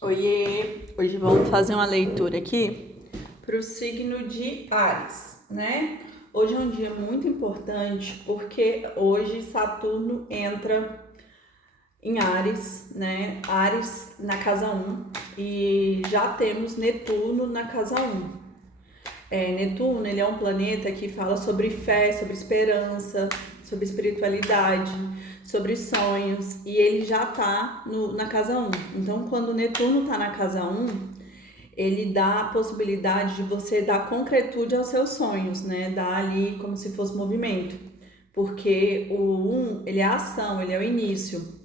Oiê! Hoje vamos fazer uma leitura aqui para o signo de Áries, né? Hoje é um dia muito importante porque hoje Saturno entra em Áries, né? Áries na casa 1 e já temos Netuno na casa 1. Netuno, ele é um planeta que fala sobre fé, sobre esperança, sobre espiritualidade, sobre sonhos, e ele já tá na casa 1. Então, quando Netuno tá na casa 1, ele dá a possibilidade de você dar concretude aos seus sonhos, né? Dar ali como se fosse movimento. Porque o 1, ele é a ação, ele é o início.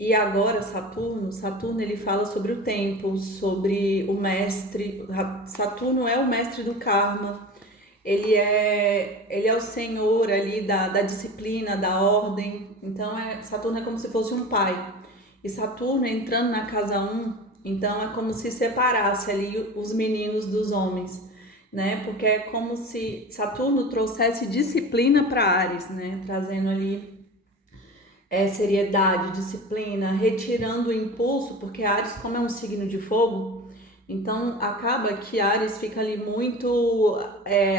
E agora Saturno ele fala sobre o tempo, sobre o mestre. Saturno é o mestre do karma. Ele é o senhor ali da disciplina, da ordem. Então Saturno é como se fosse um pai. E Saturno entrando na casa 1, então é como se separasse ali os meninos dos homens, né? Porque é como se Saturno trouxesse disciplina para Áries, né? Trazendo ali seriedade, disciplina, retirando o impulso, porque Áries, como é um signo de fogo, então acaba que Áries fica ali muito.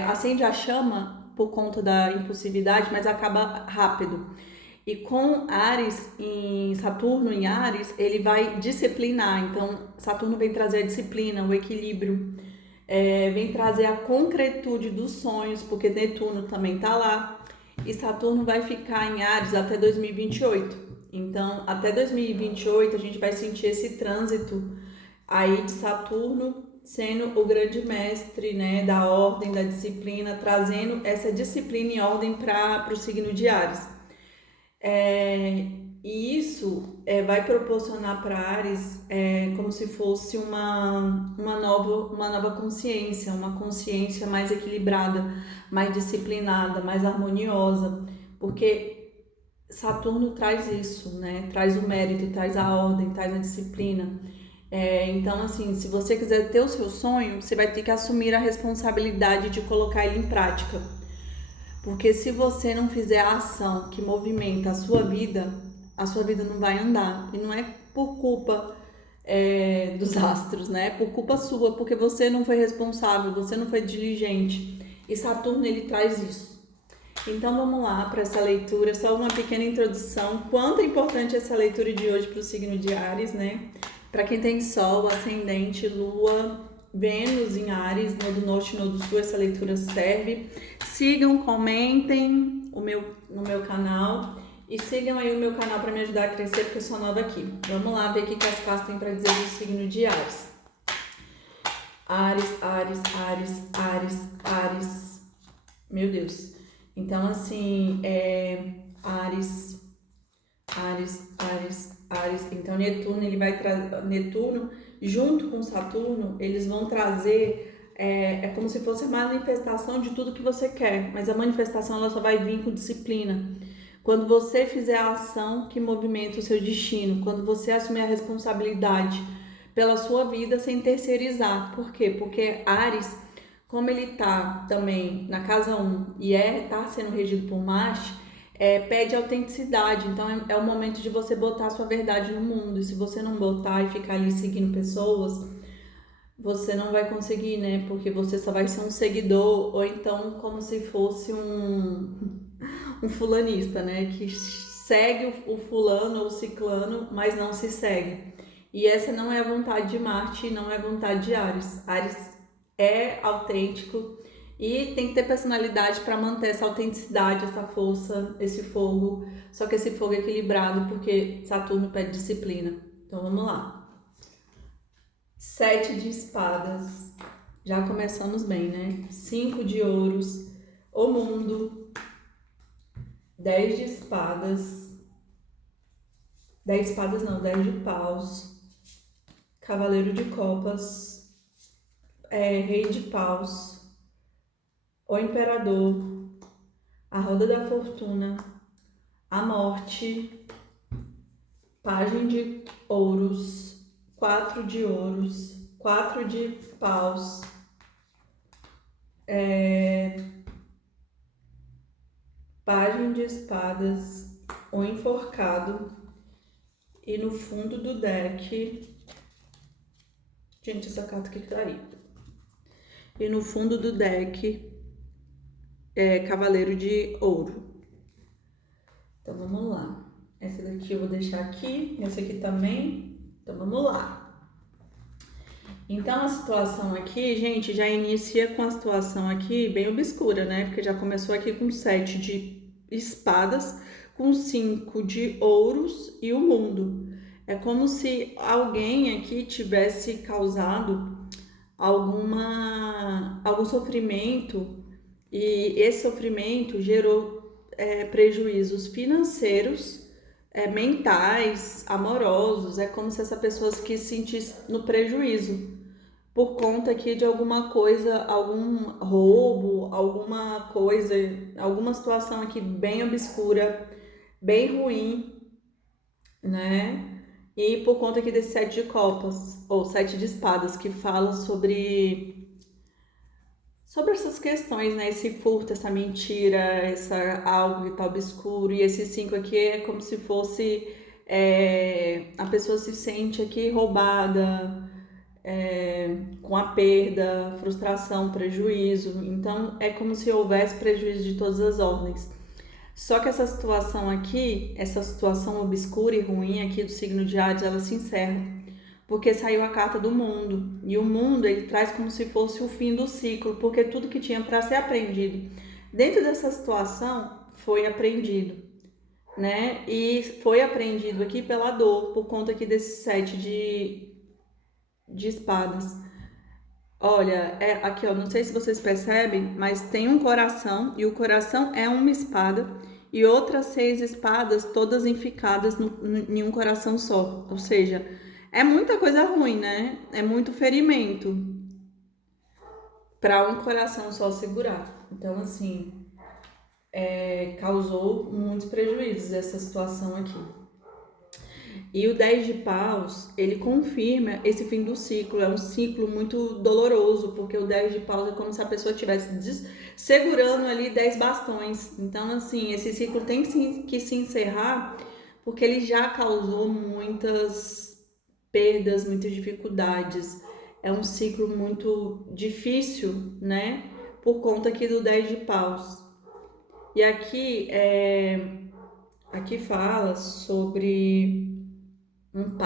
Acende a chama por conta da impulsividade, mas acaba rápido. E com Áries em Saturno em Áries, ele vai disciplinar. Então, Saturno vem trazer a disciplina, o equilíbrio, vem trazer a concretude dos sonhos, porque Netuno também está lá. E Saturno vai ficar em Áries até 2028. Então, até 2028 a gente vai sentir esse trânsito aí de Saturno sendo o grande mestre, né, da ordem, da disciplina, trazendo essa disciplina e ordem para o signo de Áries. E isso vai proporcionar para Áries como se fosse uma nova consciência, uma consciência mais equilibrada, mais disciplinada, mais harmoniosa, porque Saturno traz isso, né? Traz o mérito, traz a ordem, traz a disciplina. Então, assim, se você quiser ter o seu sonho, você vai ter que assumir a responsabilidade de colocar ele em prática. Porque se você não fizer a ação que movimenta a sua vida não vai andar. E não é por culpa dos astros, né? É por culpa sua, porque você não foi responsável, você não foi diligente. E Saturno, ele traz isso. Então vamos lá para essa leitura, só uma pequena introdução. Quanto é importante essa leitura de hoje para o signo de Áries, né? Para quem tem Sol, Ascendente, Lua, Vênus em Áries, no do Norte e no do Sul, essa leitura serve. Sigam, comentem no meu canal e sigam aí o meu canal para me ajudar a crescer, porque eu sou nova aqui. Vamos lá ver o que as cartas têm para dizer do signo de Áries. Áries, Áries, Áries, Áries, Áries. Meu Deus. Então, assim, Áries, Áries, Áries, Áries. Então, Netuno, ele vai trazer. Netuno, junto com Saturno, eles vão trazer. Como se fosse a manifestação de tudo que você quer, mas a manifestação ela só vai vir com disciplina. Quando você fizer a ação que movimenta o seu destino, quando você assumir a responsabilidade pela sua vida sem terceirizar. Por quê? Porque Áries, como ele tá também na casa 1 e tá sendo regido por Marte, pede autenticidade. Então é o momento de você botar a sua verdade no mundo. E se você não botar e ficar ali seguindo pessoas, você não vai conseguir, né? Porque você só vai ser um seguidor, ou então como se fosse um fulanista, né? Que segue o fulano ou o ciclano, mas não se segue. E essa não é a vontade de Marte, não é a vontade de Áries. Áries é autêntico e tem que ter personalidade para manter essa autenticidade, essa força, esse fogo. Só que esse fogo é equilibrado porque Saturno pede disciplina. Então vamos lá. 7 de espadas. Já começamos bem, né? 5 de ouros. O mundo. 10 de espadas. 10 espadas não, 10 de paus. Cavaleiro de copas. Rei de paus. O imperador. A roda da fortuna. A morte. Pajem de ouros. 4 de ouros. 4 de paus. Pajem de espadas. O enforcado. E no fundo do deck, Gente, essa carta que tá aí. E no fundo do deck é Cavaleiro de Ouro. Então vamos lá. Essa daqui eu vou deixar aqui, essa aqui também. Então vamos lá. Então a situação aqui, gente, já inicia com a situação aqui bem obscura, né? Porque já começou aqui com 7 de espadas, com 5 de ouros e o mundo. É como se alguém aqui tivesse causado algum sofrimento e esse sofrimento gerou prejuízos financeiros, mentais, amorosos. É como se essa pessoa se sentisse no prejuízo por conta aqui de alguma coisa, algum roubo, alguma coisa, alguma situação aqui bem obscura, bem ruim, né? E por conta aqui desse 7 de copas, ou 7 de espadas, que fala sobre essas questões, né? Esse furto, essa mentira, algo que tá obscuro. E esse 5 aqui é como se fosse a pessoa se sente aqui roubada, com a perda, frustração, prejuízo. Então é como se houvesse prejuízo de todas as ordens. Só que essa situação aqui, essa situação obscura e ruim aqui do signo de Áries, ela se encerra, porque saiu a carta do mundo. E o mundo, ele traz como se fosse o fim do ciclo, porque tudo que tinha para ser aprendido dentro dessa situação foi aprendido, né? E foi aprendido aqui pela dor, por conta aqui desse 7 de espadas. Olha, aqui, ó, não sei se vocês percebem, mas tem um coração, e o coração é uma espada, e outras 6 espadas todas enficadas em um coração só. Ou seja, é muita coisa ruim, né? É muito ferimento para um coração só segurar. Então, assim, causou muitos prejuízos essa situação aqui. E o 10 de paus, ele confirma esse fim do ciclo. É um ciclo muito doloroso, porque o 10 de paus é como se a pessoa estivesse segurando ali 10 bastões. Então, assim, esse ciclo tem que se encerrar, porque ele já causou muitas perdas, muitas dificuldades. É um ciclo muito difícil, né? Por conta aqui do 10 de paus. E aqui fala sobre um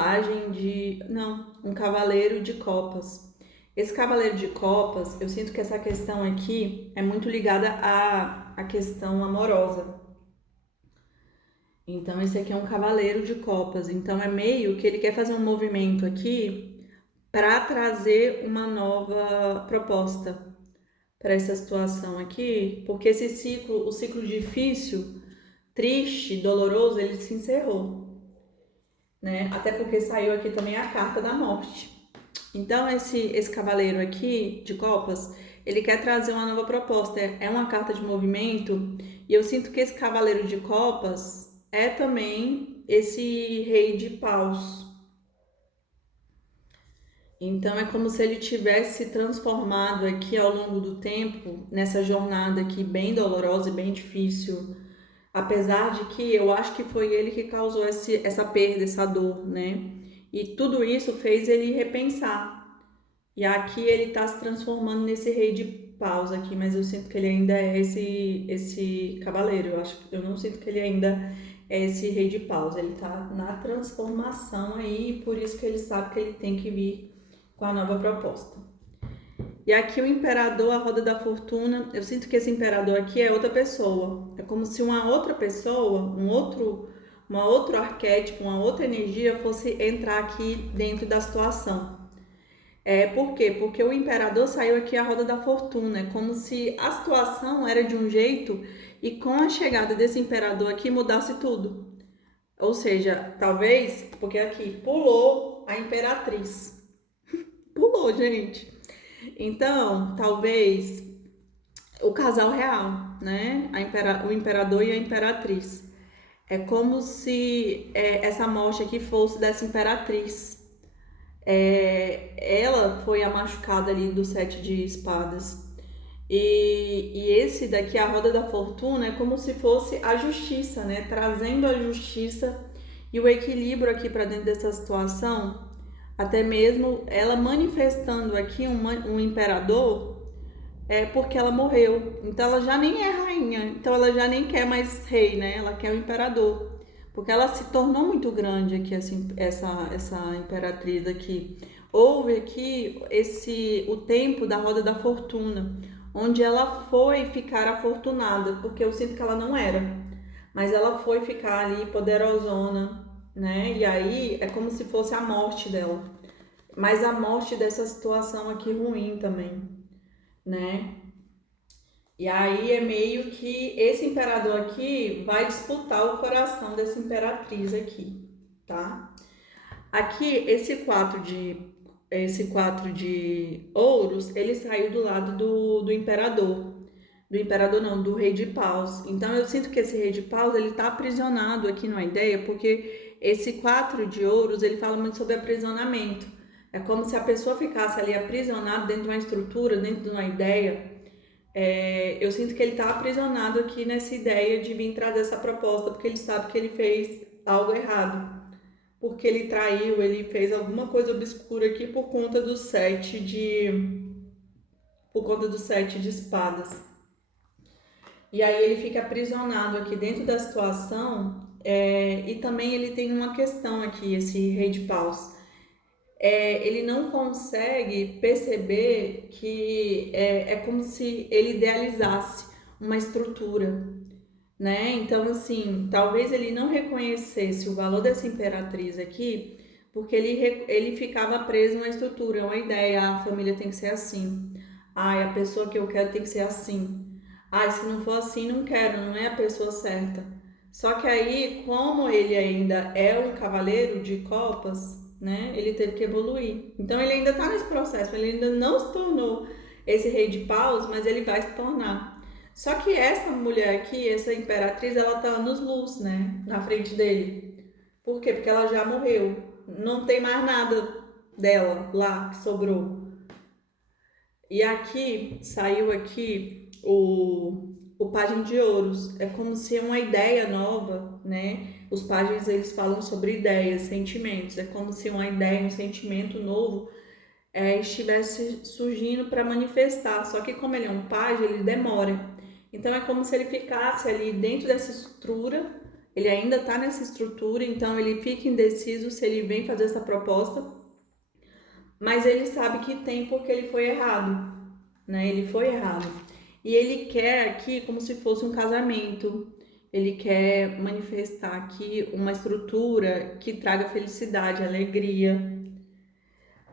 cavaleiro de copas. Esse cavaleiro de copas, eu sinto que essa questão aqui é muito ligada à questão amorosa. Então, esse aqui é um cavaleiro de copas. Então, é meio que ele quer fazer um movimento aqui para trazer uma nova proposta para essa situação aqui, porque esse ciclo, o ciclo difícil, triste, doloroso, ele se encerrou, né? Até porque saiu aqui também a carta da morte. Então, esse cavaleiro aqui de copas, ele quer trazer uma nova proposta. É uma carta de movimento, e eu sinto que esse cavaleiro de copas é também esse rei de paus. Então, é como se ele tivesse se transformado aqui ao longo do tempo, nessa jornada aqui bem dolorosa e bem difícil. Apesar de que eu acho que foi ele que causou essa perda, essa dor, né? E tudo isso fez ele repensar. E aqui ele tá se transformando nesse rei de paus aqui, mas eu sinto que ele ainda é esse cavaleiro. Eu não sinto que ele ainda é esse rei de paus. Ele tá na transformação aí, por isso que ele sabe que ele tem que vir com a nova proposta. E aqui o imperador, a roda da fortuna, eu sinto que esse imperador aqui é outra pessoa. É como se uma outra pessoa, uma outro arquétipo, uma outra energia fosse entrar aqui dentro da situação. Por quê? Porque o imperador saiu aqui a roda da fortuna. É como se a situação era de um jeito e com a chegada desse imperador aqui mudasse tudo. Ou seja, talvez, porque aqui pulou a imperatriz. Pulou, gente. Então, talvez o casal real, né? O imperador e a imperatriz. É como se essa morte aqui fosse dessa imperatriz. Ela foi a machucada ali do 7 de espadas. E esse daqui, a roda da fortuna, é como se fosse a justiça, né? Trazendo a justiça e o equilíbrio aqui para dentro dessa situação. até mesmo ela manifestando aqui um imperador, é porque ela morreu. Então ela já nem é rainha, então ela já nem quer mais rei, né? Ela quer o imperador. Porque ela se tornou muito grande aqui, assim, essa imperatriz aqui. Houve aqui o tempo da roda da fortuna, onde ela foi ficar afortunada, porque eu sinto que ela não era. Mas ela foi ficar ali poderosona, né? E aí é como se fosse a morte dela. Mas a morte dessa situação aqui ruim também, né? E aí é meio que esse imperador aqui vai disputar o coração dessa imperatriz aqui, tá? Aqui esse 4 de ouros, ele saiu do lado do imperador. Do imperador não, do rei de paus. Então eu sinto que esse rei de paus, ele tá aprisionado aqui numa ideia, porque esse 4 de ouros, ele fala muito sobre aprisionamento. É como se a pessoa ficasse ali aprisionada dentro de uma estrutura, dentro de uma ideia. Eu sinto que ele está aprisionado aqui nessa ideia de vir trazer essa proposta, porque ele sabe que ele fez algo errado. Porque ele traiu, ele fez alguma coisa obscura aqui por conta do 7 de espadas. E aí ele fica aprisionado aqui dentro da situação, e também ele tem uma questão aqui, esse rei de paus. Ele não consegue perceber que é como se ele idealizasse uma estrutura, né? Então, assim, talvez ele não reconhecesse o valor dessa imperatriz aqui, porque ele ficava preso numa estrutura, uma ideia, a família tem que ser assim, a pessoa que eu quero tem que ser assim, se não for assim, não quero, não é a pessoa certa. Só que aí, como ele ainda é um cavaleiro de copas, né? Ele teve que evoluir. Então ele ainda tá nesse processo, ele ainda não se tornou esse rei de paus, mas ele vai se tornar. Só que essa mulher aqui, essa imperatriz, ela tá anos-luz, né? Na frente dele. Por quê? Porque ela já morreu. Não tem mais nada dela lá que sobrou. E aqui, saiu aqui o pajem de ouros. É como se uma ideia nova, né? Os pajens, eles falam sobre ideias, sentimentos. É como se uma ideia, um sentimento novo estivesse surgindo para manifestar. Só que como ele é um pajem, ele demora. Então é como se ele ficasse ali dentro dessa estrutura. Ele ainda está nessa estrutura, então ele fica indeciso se ele vem fazer essa proposta, mas ele sabe que tem porque ele foi errado, né? Ele foi errado. E ele quer aqui como se fosse um casamento. Ele quer manifestar aqui uma estrutura que traga felicidade, alegria.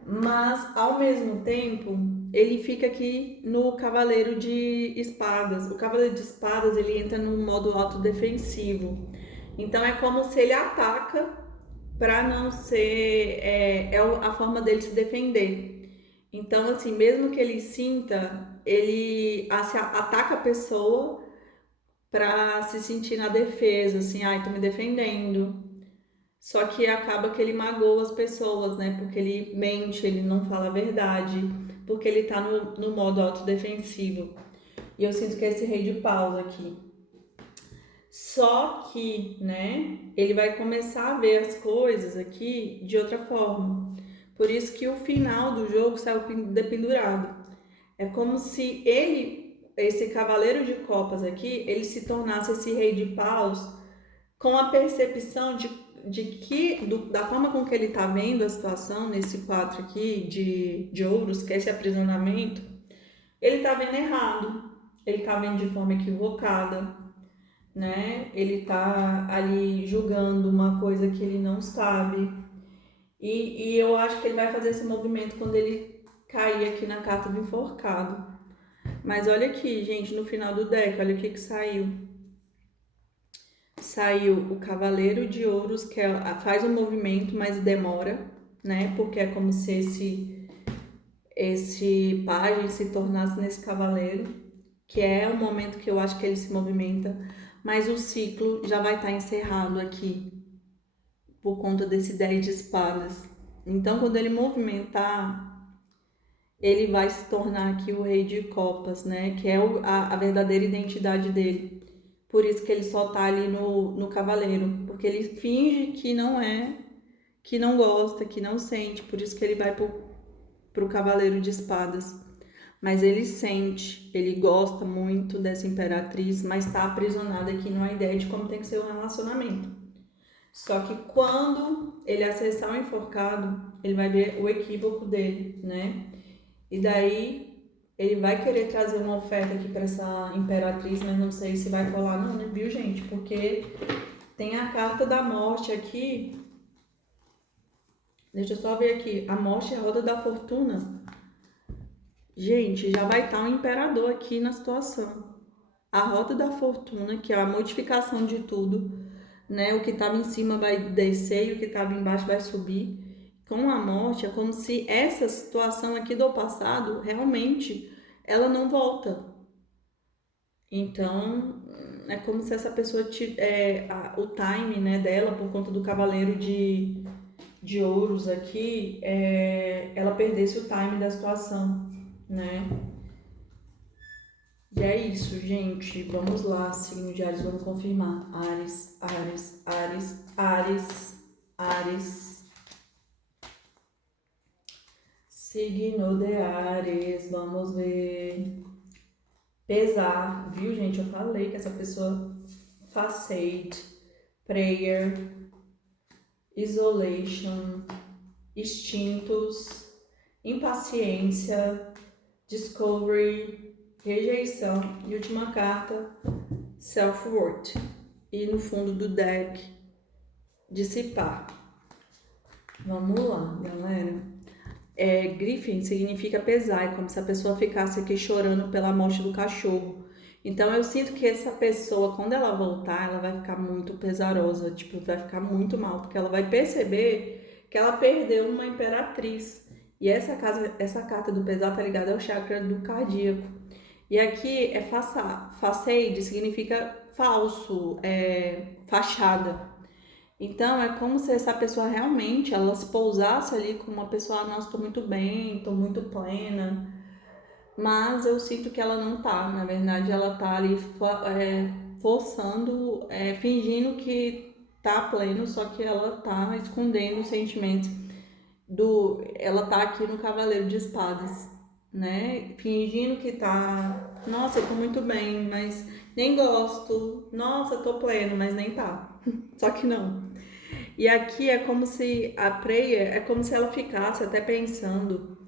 Mas, ao mesmo tempo, ele fica aqui no cavaleiro de espadas. O cavaleiro de espadas, ele entra num modo autodefensivo. Então, é como se ele ataca para não ser... a forma dele se defender. Então, assim, mesmo que ele sinta, ele ataca a pessoa para se sentir na defesa, assim, tô me defendendo. Só que acaba que ele magoa as pessoas, né? Porque ele mente, ele não fala a verdade, porque ele tá no modo autodefensivo. E eu sinto que é esse rei de paus aqui. Só que, né, ele vai começar a ver as coisas aqui de outra forma. Por isso que o final do jogo saiu dependurado. É como se esse cavaleiro de copas aqui, ele se tornasse esse rei de paus com a percepção de que, da forma com que ele tá vendo a situação, nesse 4 aqui de ouros, que é esse aprisionamento, ele tá vendo errado, ele tá vendo de forma equivocada, né? Ele tá ali julgando uma coisa que ele não sabe. E eu acho que ele vai fazer esse movimento quando ele cair aqui na carta do enforcado. Mas olha aqui, gente, no final do deck, olha o que saiu. Saiu o cavaleiro de ouros, que faz um movimento, mas demora, né? Porque é como se esse pajem se tornasse nesse cavaleiro, que é o momento que eu acho que ele se movimenta, mas o ciclo já vai estar encerrado aqui, por conta desse 10 de espadas. Então, quando ele movimentar, ele vai se tornar aqui o rei de copas, né? Que é a verdadeira identidade dele. Por isso que ele só tá ali no cavaleiro, porque ele finge que não é que não gosta, que não sente, por isso que ele vai pro Cavaleiro de Espadas. Mas ele sente, ele gosta muito dessa Imperatriz, mas está aprisionado aqui numa ideia de como tem que ser um relacionamento. Só que quando ele acessar o enforcado, ele vai ver o equívoco dele, né? E daí ele vai querer trazer uma oferta aqui para essa Imperatriz, mas não sei se vai rolar não, né? Viu, gente? Porque tem a carta da morte aqui. Deixa eu só ver aqui. A morte é a roda da fortuna. Gente, já vai estar um imperador aqui na situação. A roda da fortuna, que é a modificação de tudo, né? O que estava em cima vai descer e o que estava embaixo vai subir. Com a morte, é como se essa situação aqui do passado, realmente, ela não volta. Então, é como se essa pessoa, o time, né, dela, por conta do cavaleiro de ouros aqui, ela perdesse o time da situação, né? E é isso, gente. Vamos lá, signo de Áries, vamos confirmar. Áries, Áries, Áries, Áries, Áries. Signo de Áries, vamos ver. Pesar, viu, gente? Eu falei que essa pessoa facade, prayer, isolation, instintos, impaciência, discovery, rejeição e última carta, self-worth. E no fundo do deck, dissipar. Vamos lá, galera. Griffin significa pesar, é como se a pessoa ficasse aqui chorando pela morte do cachorro. Então eu sinto que essa pessoa, quando ela voltar, ela vai ficar muito pesarosa, tipo, vai ficar muito mal, porque ela vai perceber que ela perdeu uma imperatriz. E essa carta do pesar tá ligada ao chakra do cardíaco. E aqui é facade, significa falso, fachada. Então, é como se essa pessoa realmente, ela se pousasse ali como uma pessoa, nossa, estou muito bem, estou muito plena, mas eu sinto que ela não tá, na verdade ela tá ali forçando, fingindo que tá pleno, só que ela tá escondendo os sentimentos ela tá aqui no Cavaleiro de Espadas, né, fingindo que tá, nossa, eu tô muito bem, mas nem gosto, nossa, tô pleno, mas nem tá, só que não. E aqui é como se a prayer, é como se ela ficasse até pensando,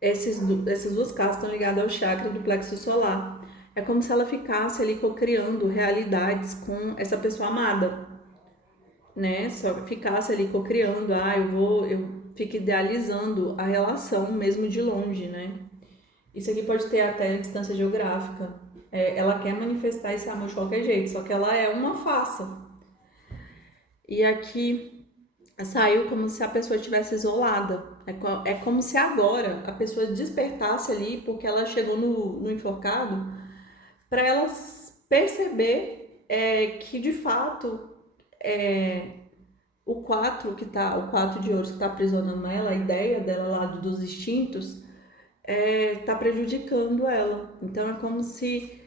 essas duas casas estão ligadas ao chakra do plexo solar. É como se ela ficasse ali co-criando realidades com essa pessoa amada, né? Só ficasse ali co-criando, eu fico idealizando a relação mesmo de longe, né? Isso aqui pode ter até distância geográfica. Ela quer manifestar esse amor de qualquer jeito, só que ela é uma farsa. E aqui saiu como se a pessoa estivesse isolada. É como se agora a pessoa despertasse ali, porque ela chegou no enforcado, para ela perceber que de fato o 4 o 4 de ouros que está aprisionando ela, a ideia dela lá dos instintos, está prejudicando ela. Então é como se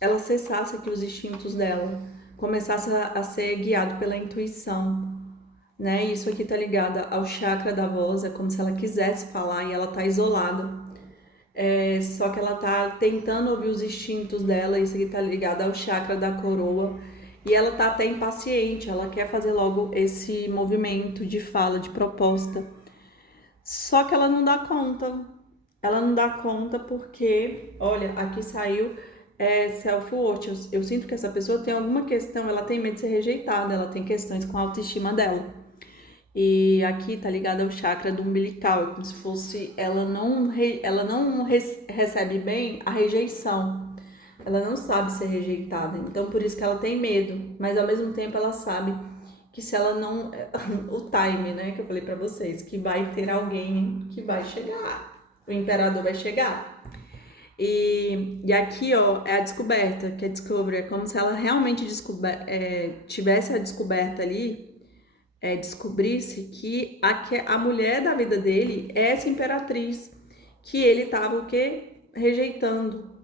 ela cessasse aqui os instintos dela, começasse a ser guiado pela intuição, né? Isso aqui tá ligado ao chakra da voz, é como se ela quisesse falar e ela tá isolada. Só que ela tá tentando ouvir os instintos dela, isso aqui tá ligado ao chakra da coroa. E ela tá até impaciente, ela quer fazer logo esse movimento de fala, de proposta. Só que ela não dá conta. Ela não dá conta porque, olha, aqui saiu self-worth. Eu sinto que essa pessoa tem alguma questão, ela tem medo de ser rejeitada, ela tem questões com a autoestima dela. E aqui tá ligada ao chakra do umbilical, é como se fosse ela não recebe bem a rejeição. Ela não sabe ser rejeitada, então por isso que ela tem medo, mas ao mesmo tempo ela sabe que se ela não o time, né, que eu falei pra vocês, que vai ter alguém que vai chegar. O imperador vai chegar. E aqui, ó, é a descoberta, que é discovery, é como se ela realmente tivesse a descoberta ali, descobrisse que a mulher da vida dele é essa imperatriz que ele tava o quê? Rejeitando.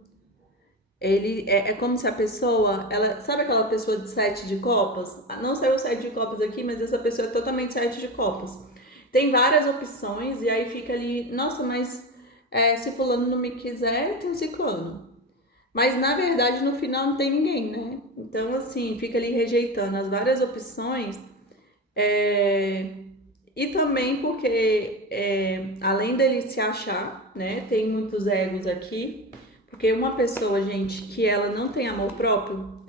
Ele é como se a pessoa, ela, sabe aquela pessoa de 7 de copas? Não saiu 7 de copas aqui, mas essa pessoa é totalmente 7 de copas. Tem várias opções e aí fica ali, nossa, mas se fulano não me quiser, tem um ciclano. Mas na verdade no final não tem ninguém, né? Então assim, fica ali rejeitando as várias opções. é, E também porque, além dele se achar, né, tem muitos egos aqui, porque uma pessoa, gente, que ela não tem amor próprio,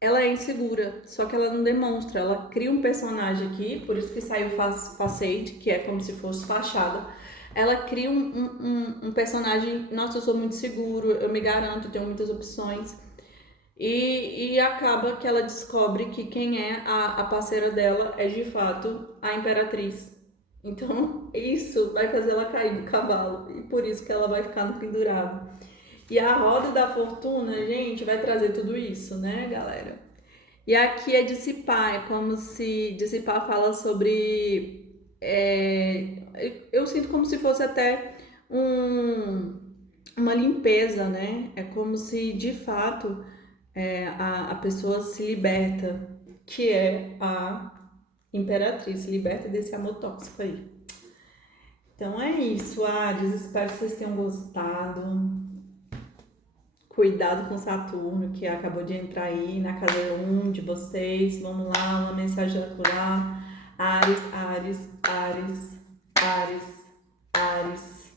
ela é insegura, só que ela não demonstra, ela cria um personagem aqui, por isso que saiu facade, que é como se fosse fachada. Ela cria um personagem, nossa, eu sou muito seguro, eu me garanto, tenho muitas opções. E acaba que ela descobre que quem é a parceira dela é de fato a Imperatriz. Então, isso vai fazer ela cair do cavalo e por isso que ela vai ficar no pendurado. E a roda da fortuna, gente, vai trazer tudo isso, né, galera? E aqui é dissipar, é como se dissipar fala sobre. Eu sinto como se fosse até uma limpeza, né? É como se de fato a pessoa se liberta, que é a Imperatriz, se liberta desse amor tóxico aí. Então é isso, Ares. Espero que vocês tenham gostado. Cuidado com Saturno, que acabou de entrar aí na casa 1 de vocês. Vamos lá, uma mensagem oracular. Ares, Ares, Ares, Ares, Ares.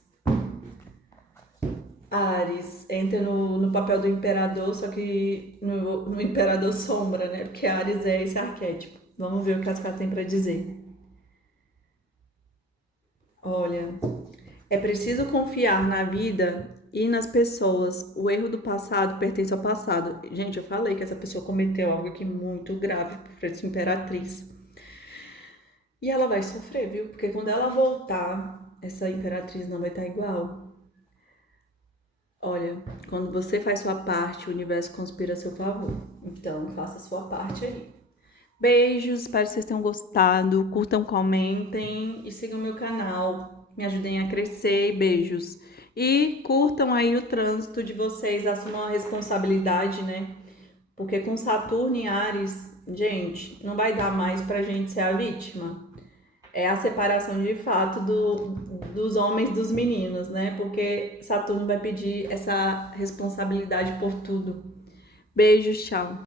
Ares entra no papel do imperador, só que no imperador sombra, né? Porque Ares é esse arquétipo. Vamos ver o que as cartas têm para dizer. Olha, é preciso confiar na vida e nas pessoas. O erro do passado pertence ao passado. Gente, eu falei que essa pessoa cometeu algo aqui muito grave para essa imperatriz. E ela vai sofrer, viu? Porque quando ela voltar, essa imperatriz não vai estar igual. Olha, quando você faz sua parte, o universo conspira a seu favor. Então, faça a sua parte aí. Beijos, espero que vocês tenham gostado. Curtam, comentem e sigam meu canal. Me ajudem a crescer. Beijos. E curtam aí o trânsito de vocês, assumam a responsabilidade, né? Porque com Saturno e Áries, gente, não vai dar mais pra gente ser a vítima. É a separação de fato dos homens dos meninos, né? Porque Saturno vai pedir essa responsabilidade por tudo. Beijos, tchau.